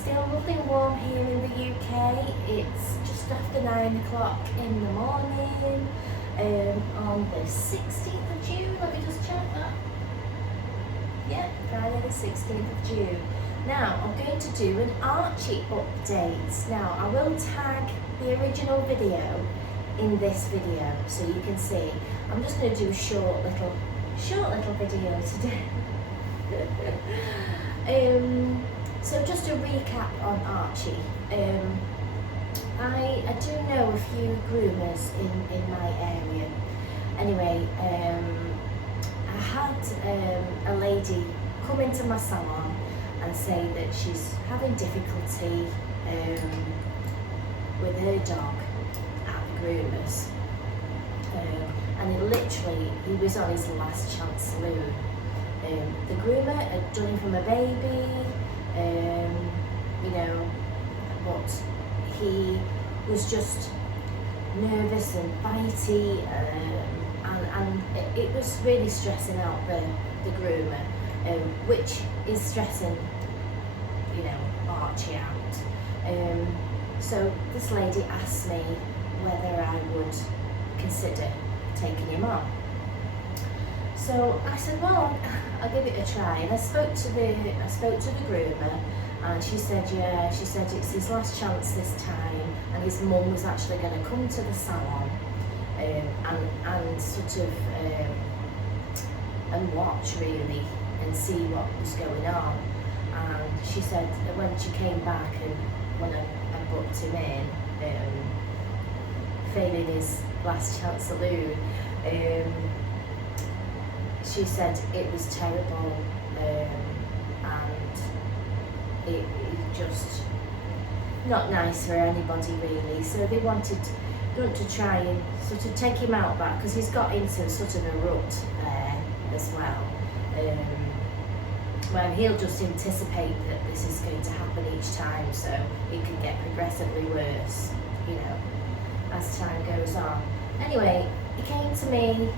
still lovely and warm here in the UK. It's just after 9 o'clock in the morning on the 16th of June. Let me just check that. Yeah, Friday the 16th of June. Now, I'm going to do an Archie update. Now, I will tag the original video in this video so you can see. I'm just going to do a short little video today. So just a recap on Archie. I do know a few groomers in my area. Anyway, I had a lady come into my salon and say that she's having difficulty with her dog at the groomers. And he was on his last chance saloon. The groomer had done him from a baby, but he was just nervous and bitey, and it was really stressing out the groomer, which is stressing, Archie out. So this lady asked me whether I would consider taking him on. So I said, well, I'll give it a try. And I spoke to the groomer, and she said, yeah, she said it's his last chance this time, and his mum was actually going to come to the salon and sort of and watch really and see what was going on. And she said that when she came back and when I booked him in, failing his last chance saloon, she said it was terrible, and it just not nice for anybody really. So they wanted to try and sort of take him out back, because he's got into sort of a rut there as well, where he'll just anticipate that this is going to happen each time, so it can get progressively worse, as time goes on. Anyway, he came to me.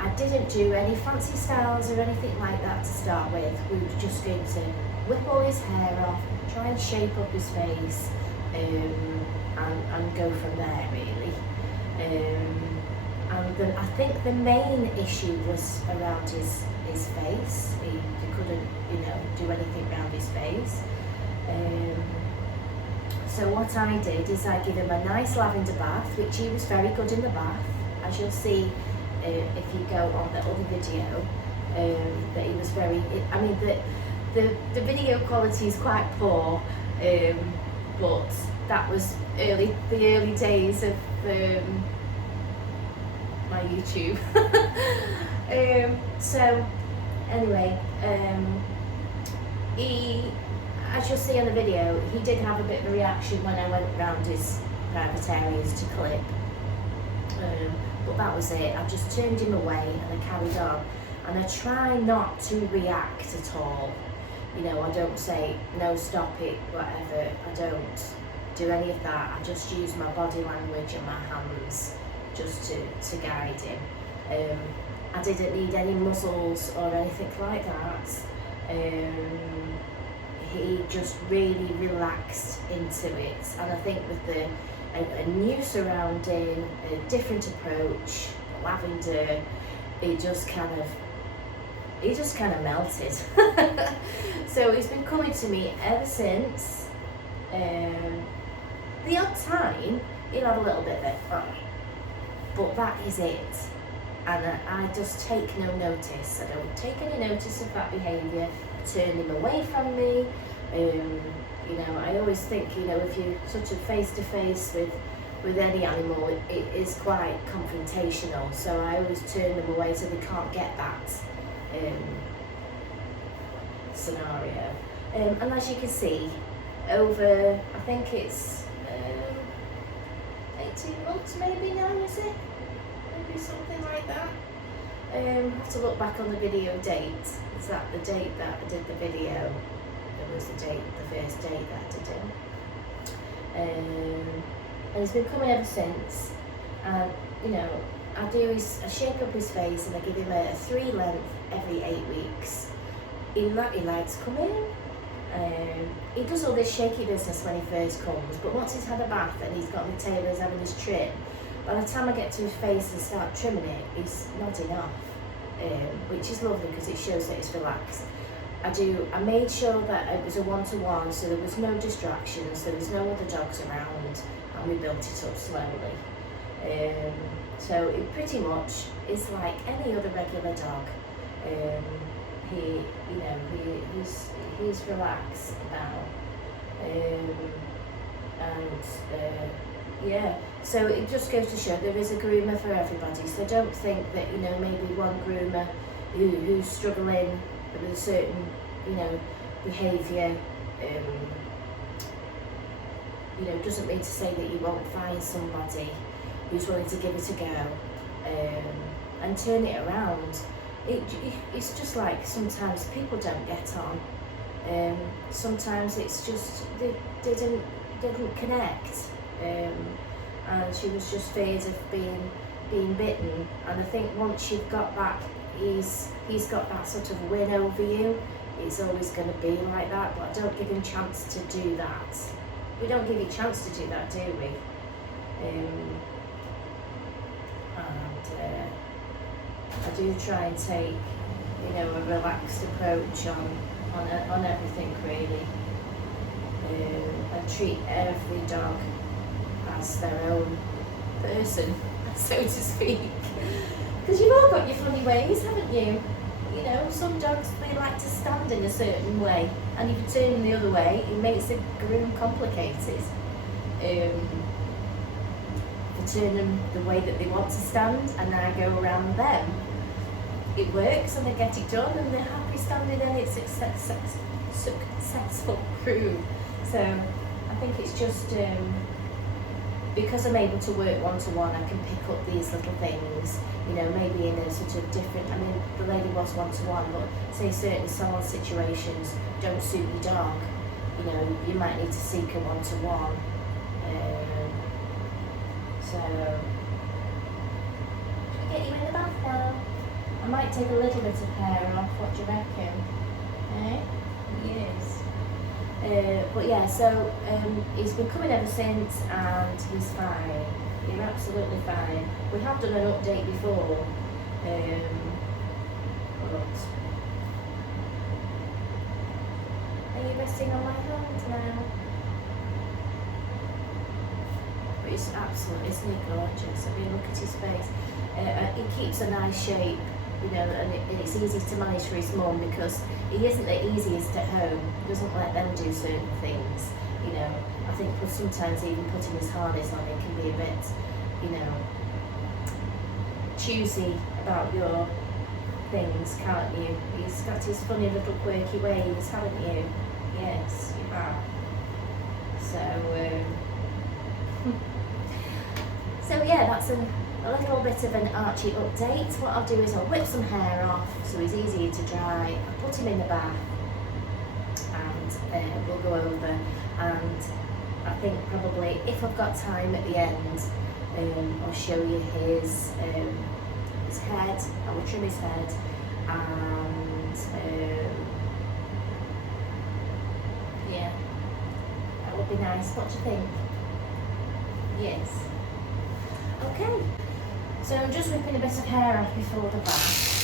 I didn't do any fancy styles or anything like that to start with. We were just going to whip all his hair off, try and shape up his face, and go from there really. And I think the main issue was around his face. He couldn't, do anything around his face. So what I did is I give him a nice lavender bath, which he was very good in the bath, as you'll see if you go on the other video, that he was very, the video quality is quite poor, but that was the early days of my YouTube. So anyway, as you'll see on the video, he did have a bit of a reaction when I went around his private areas to clip. But that was it. I just turned him away and I carried on. And I try not to react at all. I don't say, no, stop it, whatever. I don't do any of that. I just use my body language and my hands just to guide him. I didn't need any muzzles or anything like that. He just really relaxed into it. And I think with a new surrounding, a different approach, lavender, he just kind of melted. So he's been coming to me ever since. The odd time he'll have a little bit of it, but that is it. And I just take no notice. I don't take any notice of that behaviour. I turn him away from me. I always think, if you sort of face to face with any animal, it is quite confrontational. So I always turn them away so they can't get that scenario. And as you can see, over, I think it's 18 months maybe now, is it? Maybe something like that. I have to look back on the video date. Is that the date that I did the video? It was the first date that I did it. And he's been coming ever since. And I shape up his face and I give him a 3 length every 8 weeks. He likes coming. he does all this shaky business when he first comes, but once he's had a bath and he's got the tailors having his trim, by the time I get to his face and start trimming it, he's nodding off, which is lovely because it shows that he's relaxed. I made sure that it was a one-to-one, so there was no distractions, there was no other dogs around, and we built it up slowly. So it pretty much is like any other regular dog. He's relaxed now, yeah. So it just goes to show there is a groomer for everybody. So don't think that maybe one groomer who's struggling with a certain behaviour, doesn't mean to say that you won't find somebody who's willing to give it a go and turn it around. It's just like sometimes people don't get on. Sometimes it's just they didn't connect, and she was just feared of being bitten. And I think once you've got that, he's got that sort of win over you. It's always going to be like that. But I don't give him chance to do that. We don't give you a chance to do that, do we? I do try and take, a relaxed approach on everything really. I treat every dog as their own person, so to speak. Because you've all got your funny ways, haven't you? Some dogs, they like to stand in a certain way, and if you turn them the other way, it makes the groom complicated. If you turn them the way that they want to stand, and I go around them, it works and they get it done and they're happy standing and it's successful groom. So I think it's just because I'm able to work one-to-one, I can pick up these little things, maybe in a sort of different, the lady was one-to-one, but say certain salon situations don't suit your dog, you might need to seek a one-to-one. So, should we get you in the bath now? I might take a little bit of hair off, what do you reckon? Yes. But yeah, so he's been coming ever since and he's fine. You're absolutely fine. We have done an update before, but are you resting on my hand now? But it's absolutely, isn't he gorgeous? I mean, look at his face. He keeps a nice shape, and it's easy to manage for his mum because he isn't the easiest at home. He doesn't let them do certain things. I think sometimes even putting his harness on, it can be a bit, choosy about your things, can't you? He's got his funny little quirky ways, haven't you? Yes, you have. So yeah, that's a little bit of an Archie update. What I'll do is I'll whip some hair off so he's easier to dry. I'll put him in the bath and we'll go over, and I think probably if I've got time at the end, I'll show you his head. I will trim his head and yeah, that would be nice. What do you think? Yes. Okay. So I'm just whipping a bit of hair off before the bath.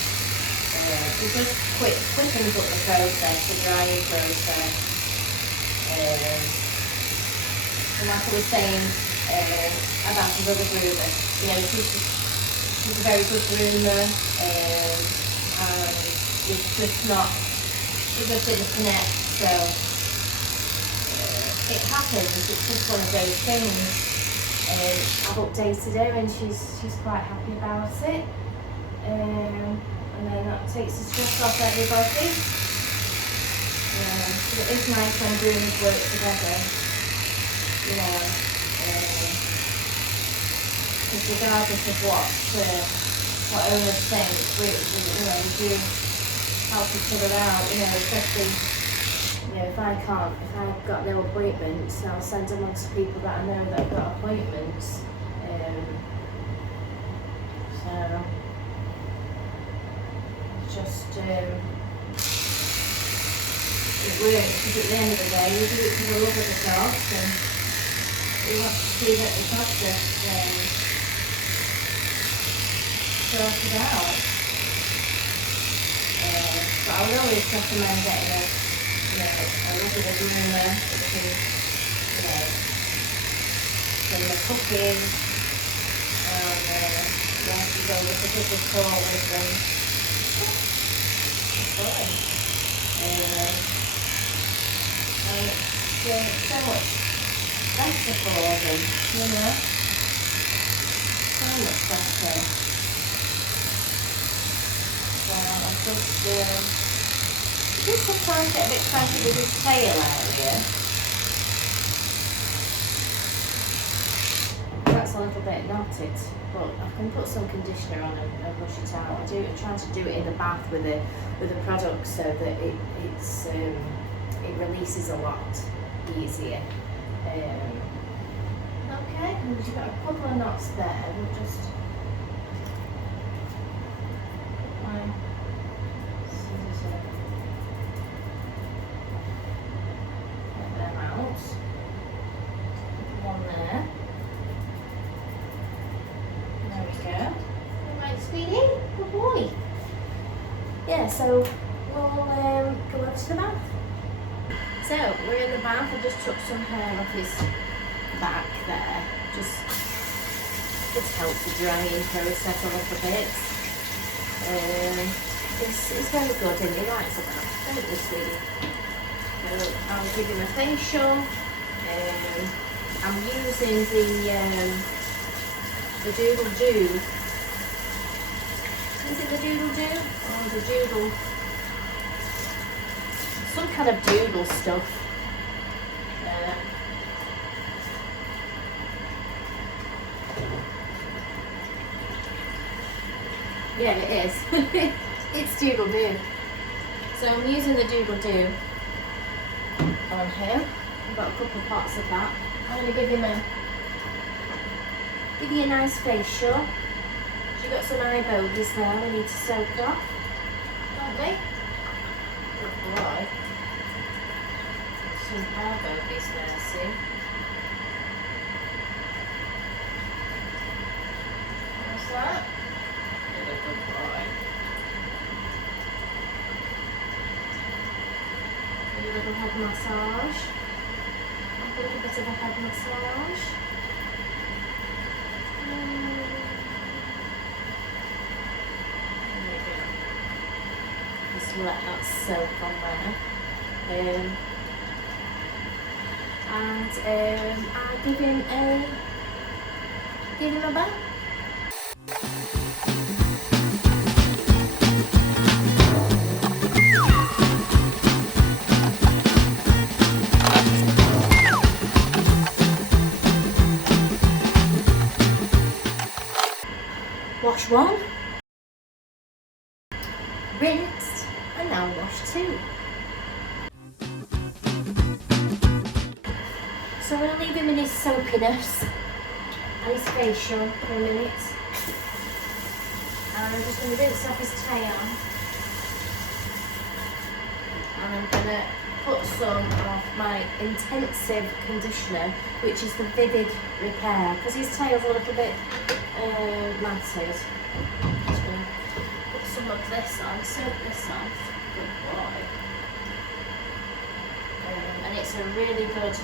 We just quickens up the process, the drying process. And like I was saying about another groomer, she's a very good groomer, and she just didn't connect, so it happens, it's just one of those things. I've updated her and she's quite happy about it, and then that takes the stress off everybody. So it is nice when groomers work together, because regardless of what owners think, we do help each other out, especially if I've got no appointments, I'll send them on to people that I know that have got appointments. So just it works, because at the end of the day, we do it for the love of the dogs, and we want to see that the dogs are sorted out. But I would always recommend getting a lovely groomer that can, from the cooking, and you go with a good rapport with them. And it's so much better for them, so much better. So I do sometimes get a bit cranky with his tail area. That's a little bit knotted, but I can put some conditioner on and brush it out. I try to do it in the bath with a product so that it releases a lot easier. Okay, and we've got a couple of knots there. We'll just put my scissors in. Get them out. One there. There we go. All right, sweetie. Good boy. Yeah, so we'll go over to the bath. So we're in the bath. I just took some hair off his back there. Just helps the drying process a little bit. It's very good and he likes the bath, don't you, sweetie? So I'll give him a facial. I'm using the Doodle Doo. Is it the Doodle Doo or the Doodle? Some kind of doodle stuff. Yeah, it is. It's Doodle Doo. So I'm using the Doodle Doo on him. I've got a couple of pots of that. I'm going to give you a nice facial. You've got some eye bogies there we need to soak off, don't we? Good boy. Some eye bogies there, see? How's that? You're a good boy. A little head massage. A little bit of a head massage. Just let that soak on there. And I'll give him a bath. Wash one, rinse, and now wash two. So I'm going to leave him in his soapiness and his facial for a minute. And I'm just going to rinse off his tail. And I'm going to put some of my intensive conditioner, which is the Vivid Repair, because his tail's a little bit matted. Just going to put some of this on, soak this off. Good boy. And it's a really good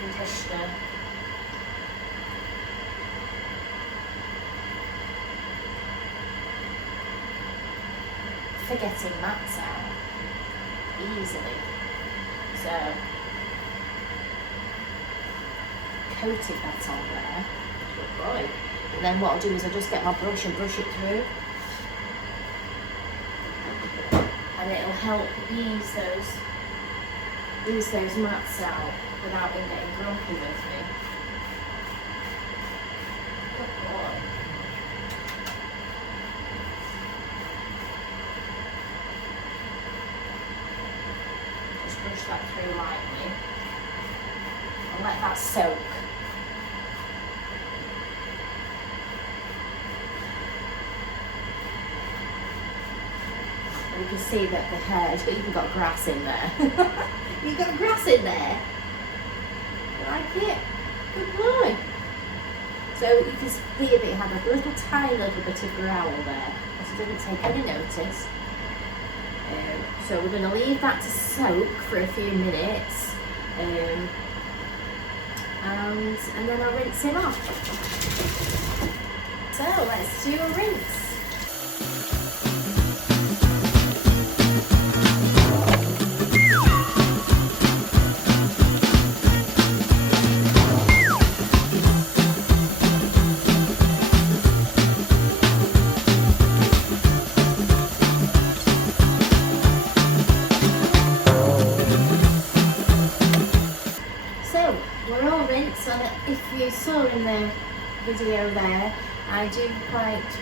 conditioner. For getting mats out easily. So coated that on there. Good boy. And then what I'll do is I'll just get my brush and brush it through. And it'll help ease those mats out without him getting grumpy with me. Good boy. Just brush that through lightly and let that soak. we can see that the hair, it's even got grass in there. You've got grass in there. You like it? Good boy. So you can see that it had a little tiny little bit of growl there. I didn't take any notice. So we're going to leave that to soak for a few minutes. And then I'll rinse him off. So let's do a rinse. If you saw in the video there, I do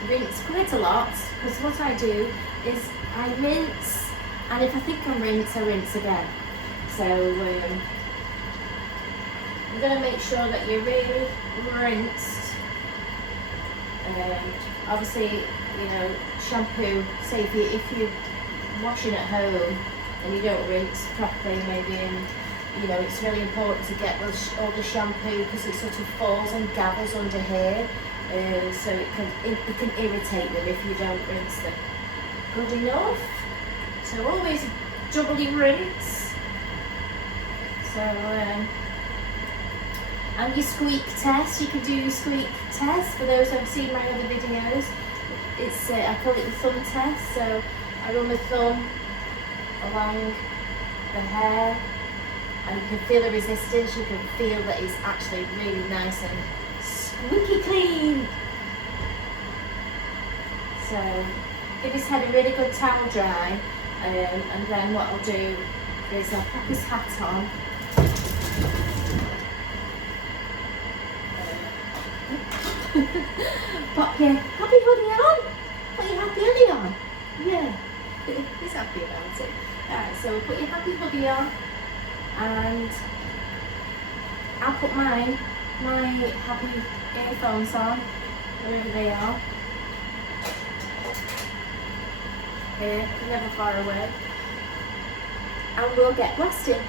rinse quite a lot, because what I do is I rinse, and if I think I'm rinsed, I rinse again. So I'm going to make sure that you're really rinsed. Obviously, you know, shampoo, say if you're washing at home and you don't rinse properly, maybe you know, it's really important to get all the shampoo, because it sort of falls and gathers under here, so it can irritate them if you don't rinse them good enough. So always doubly rinse. So and your squeak test, you can do your squeak test. For those who've seen my other videos, it's I call it the thumb test. So I run my thumb along the hair, and you can feel the resistance. You can feel that it's actually really nice and squeaky clean. So give his head a really good towel dry, and then what I'll do is I'll pop his hat on. Pop your happy hoodie on. Put your happy hoodie on. Yeah, he's happy about it. Alright, so we'll put your happy hoodie on, and I'll put my happy earphones on, wherever they are. Here, they're never far away. And we'll get blasting.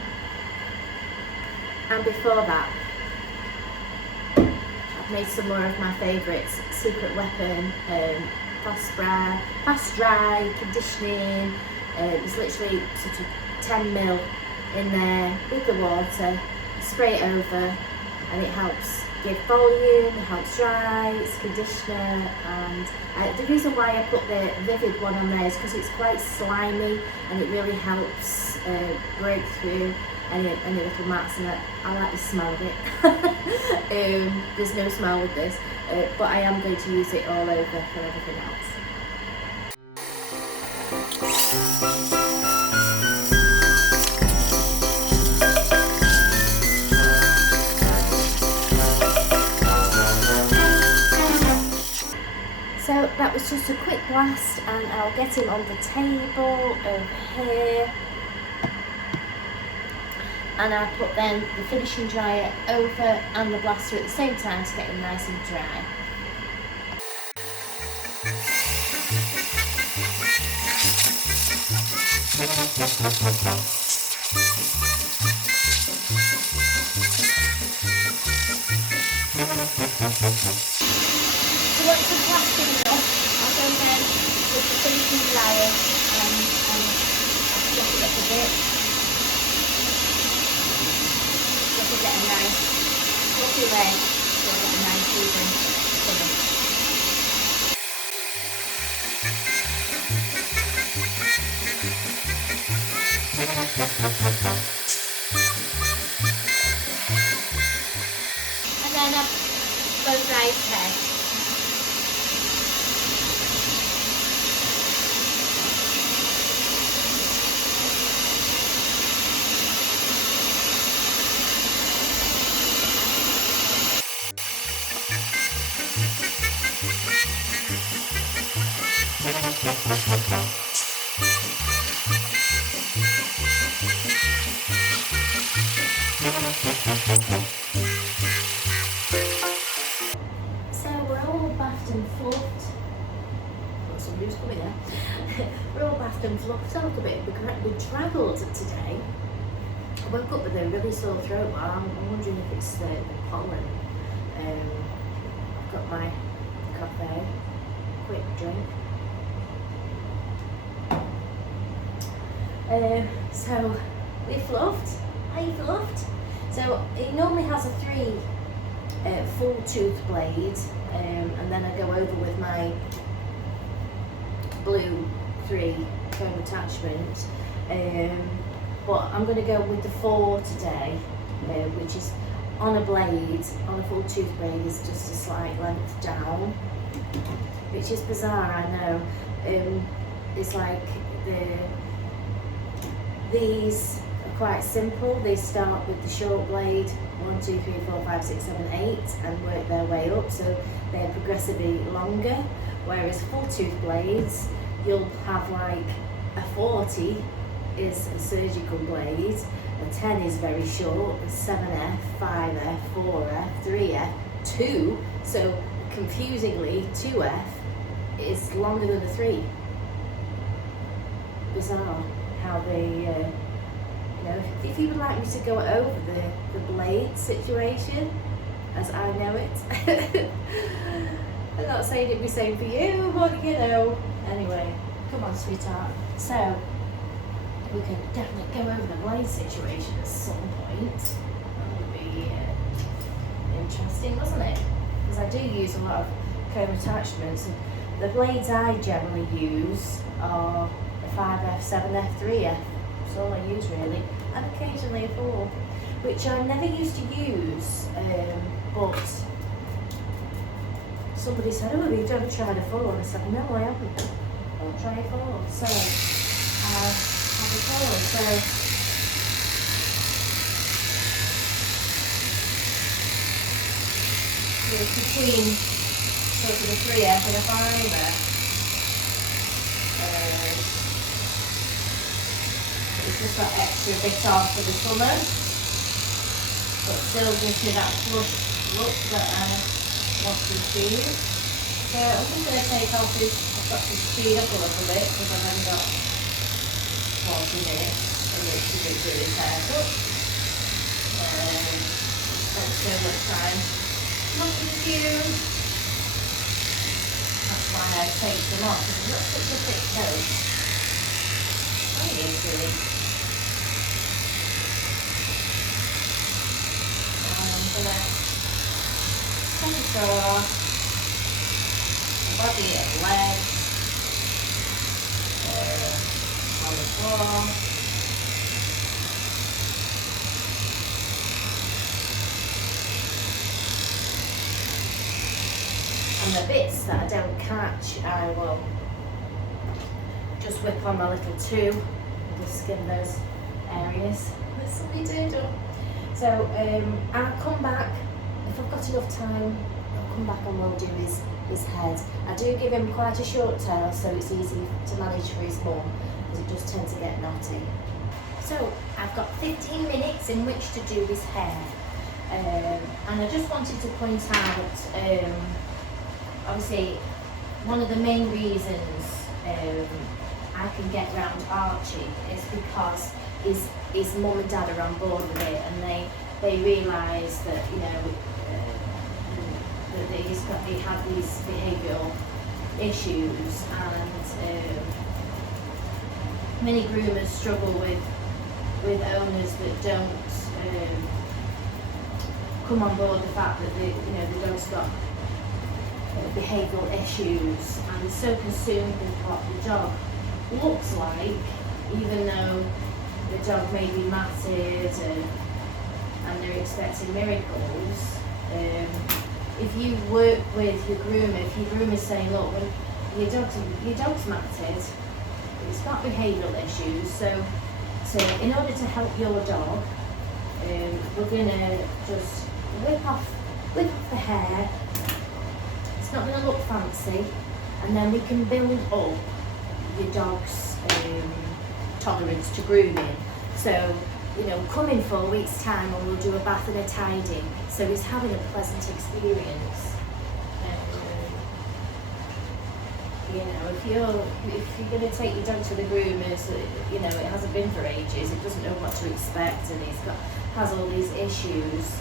And before that, I've made some more of my favourites. Secret Weapon, fast dry, conditioning. It's literally sort of 10ml in there with the water. Spray it over, and it helps give volume, it helps dry, it's conditioner. And the reason why I put the Vivid one on there is because it's quite slimy, and it really helps break through any little mats, and I like the smell of it. There's no smell with this, but I am going to use it all over for everything else. So that was just a quick blast, and I'll get him on the table over here. And I'll put then the finishing dryer over and the blaster at the same time to get him nice and dry. So once the plaster's enough, I'll go then with the finishing dryer and fluff it up a bit. Just to get a nice fluffy leg, so I'll get a nice even finish. And then I'll blow dry his hair. So we're all bathed and fluffed. Got some news coming there. We're all bathed fluffed and fluffed a little bit, bedraggled today. I woke up with a really sore throat. Well, I'm wondering if it's the pollen. I've got my cafe, quick drink. So we fluffed. I fluffed. So it normally has a 3 full tooth blade, and then I go over with my blue 3 foam attachment. But I'm going to go with the 4 today, which is on a blade, on a full tooth blade, is just a slight length down, which is bizarre, I know. It's like these are quite simple. They start with the short blade, 1, 2, 3, 4, 5, 6, 7, 8, and work their way up, so they're progressively longer. Whereas full tooth blades, you'll have like a 40 is a surgical blade, a 10 is very short, a 7F, 5F, 4F, 3F, 2, so confusingly 2F is longer than a 3. Bizarre how they, you know, if you would like me to go over the blade situation as I know it. I'm not saying it'd be the same for you, but you know, anyway, come on sweetheart. So, we can definitely go over the blade situation at some point. That would be interesting, wasn't it? Because I do use a lot of comb attachments. And the blades I generally use are a 5F, 7F, 3F. That's all I use really. And occasionally a 4, which I never used to use, but somebody said, oh, have you ever tried a 4? And I said, no, I haven't. I'll try a 4. So, have a 4. So, it's between sort of a 3F and a 5F. It's just that extra bit off for the summer, but still gives me that flush look that I want to achieve. So I'm just going to take off this. I've got to speed up a little bit because I've only got 40 minutes and it's a bit do this haircut. Spent so much time looking at you. That's why I take them off, because I've got such a thick coat. Oh, it is really. I'm going to take it off. Body and legs on the floor. And the bits that I don't catch, I will just whip on my little 2 and just skim those areas. That's what we do. So I'll come back, if I've got enough time, I'll come back and we'll do his head. I do give him quite a short tail, so it's easy to manage for his mum, because it just tends to get knotty. So I've got 15 minutes in which to do his hair, and I just wanted to point out, obviously, one of the main reasons I can get round Archie is because his mum and dad are on board with it, and they realise that, you know, that he had these behavioural issues, and many groomers struggle with owners that don't come on board the fact that the dog's got behavioural issues, and so consumed with what the dog looks like, even though the dog may be matted and they're expecting miracles. If you work with your groomer, if your groomer's saying, look, when your dog's matted, it's got behavioural issues, so in order to help your dog, we're gonna just whip off the hair. It's not gonna look fancy, and then we can build up your dog's tolerance to grooming. So, come in 4 weeks' time and we'll do a bath and a tidy, so he's having a pleasant experience. You know, if you're going to take your dog to the groomers, you know, it hasn't been for ages, it doesn't know what to expect, and has all these issues,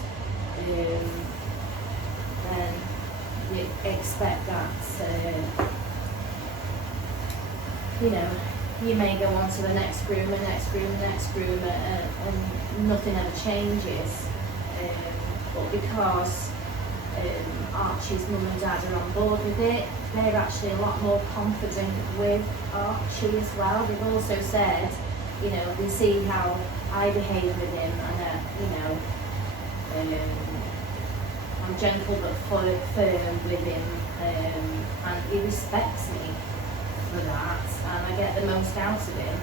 then you expect that, you know, you may go on to the next groomer, and nothing ever changes. But because Archie's mum and dad are on board with it, they're actually a lot more confident with Archie as well. They've also said, you know, they see how I behave with him, and you know, I'm gentle but firm with him, and he respects me for that, and I get the most out of him.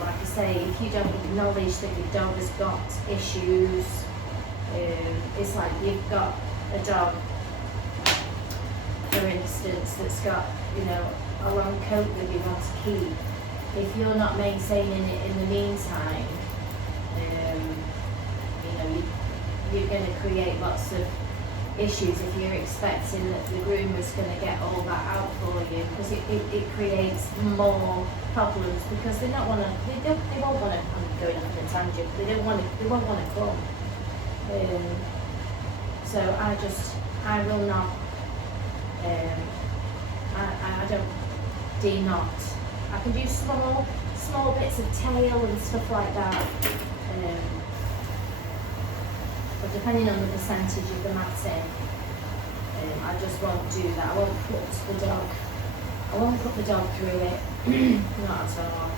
Like I say, if you don't acknowledge that your dog has got issues, it's like you've got a dog, for instance, that's got, you know, a long coat that you want to keep. If you're not maintaining it in the meantime, you know, you're going to create lots of issues if you're expecting that the groomer's going to get all that out for you, because it creates more problems, because they won't want to, I'm going off on a tangent, they won't want to come. So I will not, do not. I can do small bits of tail and stuff like that, but depending on the percentage of the matting, I just won't do that. I won't put the dog through it, not at all,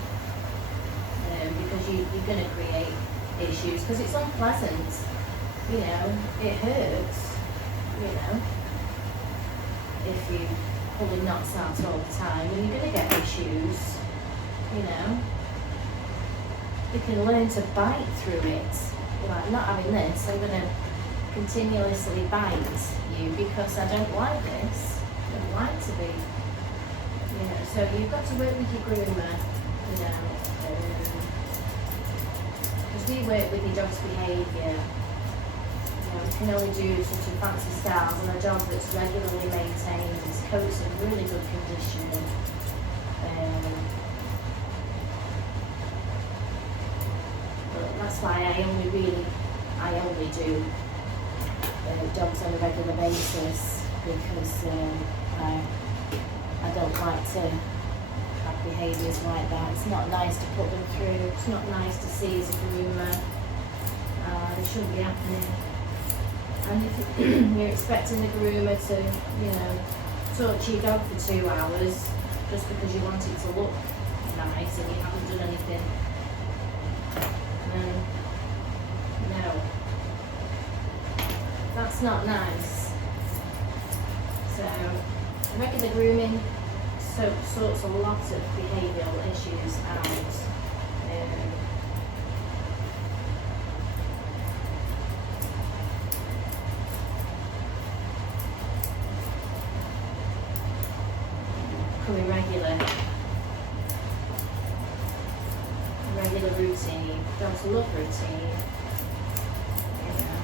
because you're going to create issues, because it's unpleasant, you know, it hurts, you know, if you pulling knots out all the time, and you're going to get issues, you know. You can learn to bite through it. You're like, I'm not having this, I'm going to continuously bite you because I don't like this. I don't like to be, you know, so you've got to work with your groomer, you know, because we work with your dog's behaviour. You know, we can only do sort of fancy styles on a dog that's regularly maintained, his coat's in really good condition. But that's why I only do dogs on a regular basis, because I don't like to have behaviours like that. It's not nice to put them through, it's not nice to see as a groomer. It shouldn't be happening. And if you're expecting the groomer to, you know, talk to your dog for 2 hours just because you want it to look nice and you haven't done anything, then no, that's not nice. So regular grooming sorts a lot of behavioural issues out. Becoming regular routine. Dogs love routine. You know,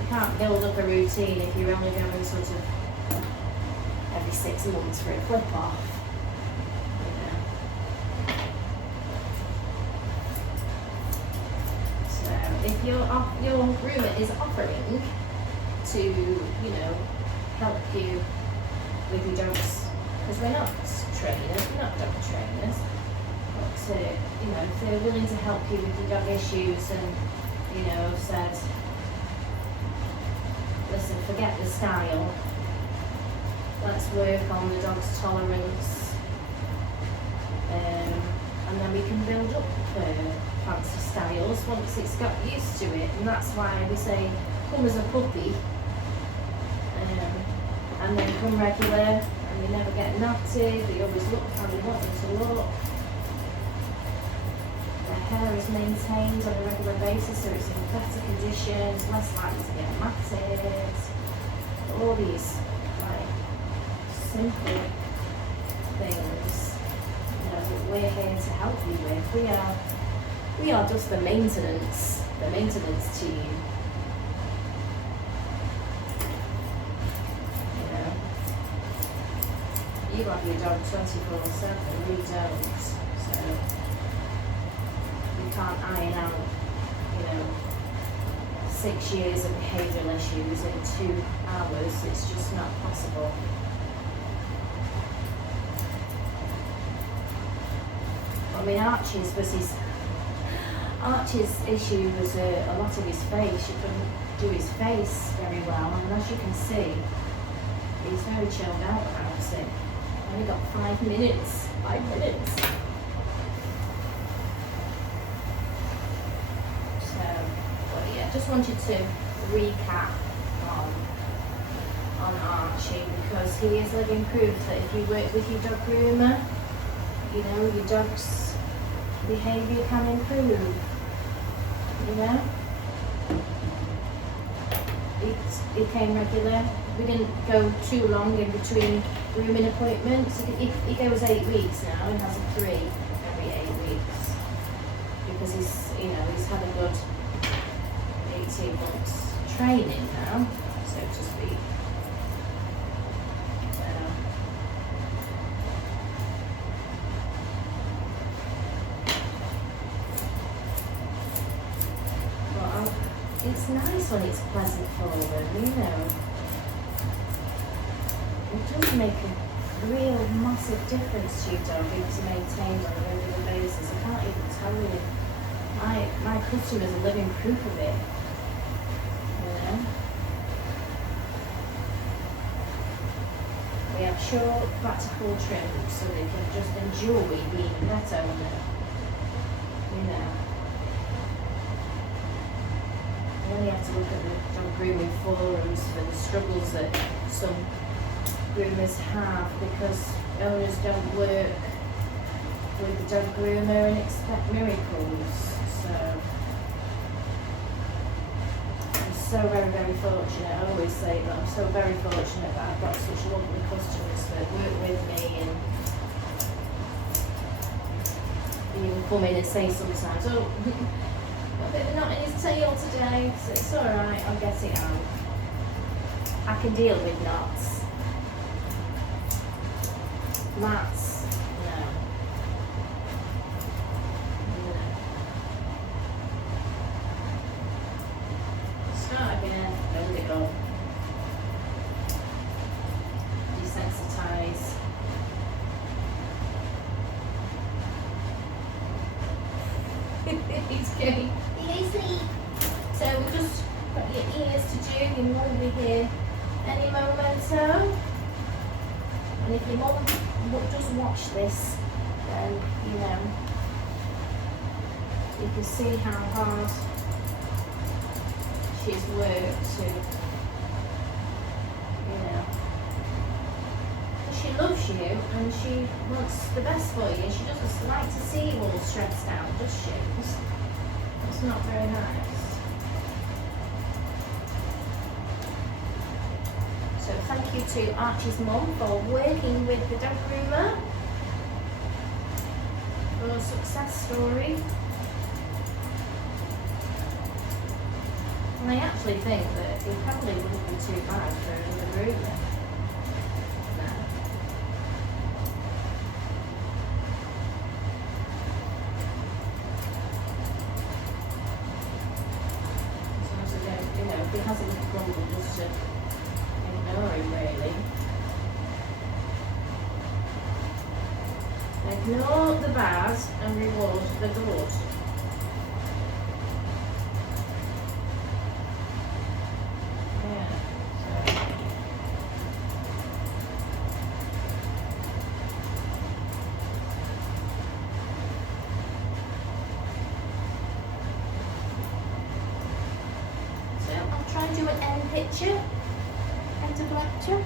you can't build up a routine if you're only going sort of every 6 months for a clip off. You know. So if your groomer is offering to, you know, help you with your dogs, because we're not trainers, we're not dog trainers, but you know, if they're willing to help you with your dog issues and, you know, have said, listen, forget the style, let's work on the dog's tolerance, and then we can build up fancy styles once it's got used to it. And that's why we say come as a puppy, and then come regular, and you never get knotted, they always look how you want them to look. Their hair is maintained on a regular basis, so it's in better condition, it's less likely to get matted. All these like simple things, you know, that we're here to help you with. We are just the maintenance team. You know. you have your dog 24/7, we don't. So we can't iron out, 6 years of behavioural issues in 2 hours. It's just not possible. I mean, Archie's issue was a lot of his face. You couldn't do his face very well, and as you can see, he's very chilled out about it. Only got 5 minutes. 5 minutes. So, but yeah, just wanted to recap on Archie, because he is living proof that if you work with your dog groomer, your dog's behaviour can improve. It became regular. We didn't go too long in between grooming appointments. He goes 8 weeks now and has a 3 every 8 weeks, because he's had a good 18 months training now, so to speak. It's nice when it's pleasant for them, It does make a real massive difference to your dog if it's maintained on a regular basis. I can't even tell you. My customers are living proof of it, We have short, practical trims so they can just enjoy being a pet owner, You have to look at the dog grooming forums for the struggles that some groomers have, because owners don't work with the dog groomer and expect miracles. So I'm so very, very fortunate. I always say that I'm so very fortunate that I've got such lovely customers that work with me, and even come in and say sometimes, "Oh, a bit of a knot in his tail today," so it's alright, I'll get it out. I can deal with knots. Mats, no. Start again, there we go. Desensitize. He's going. So we've just got your ears to do. Your mum will be here any momento. And if your mum does watch this, then you can see how hard she's worked to, she loves you and she wants the best for you. She doesn't like to see you all stressed out, does she? It's not very nice. So thank you to Archie's mum for working with the dog groomer for a success story. And I actually think that it probably wouldn't be too bad for another groomer. If he has a little problem, just to ignore him, really. Ignore the bad and reward the good. Try and do an end picture, end of lecture.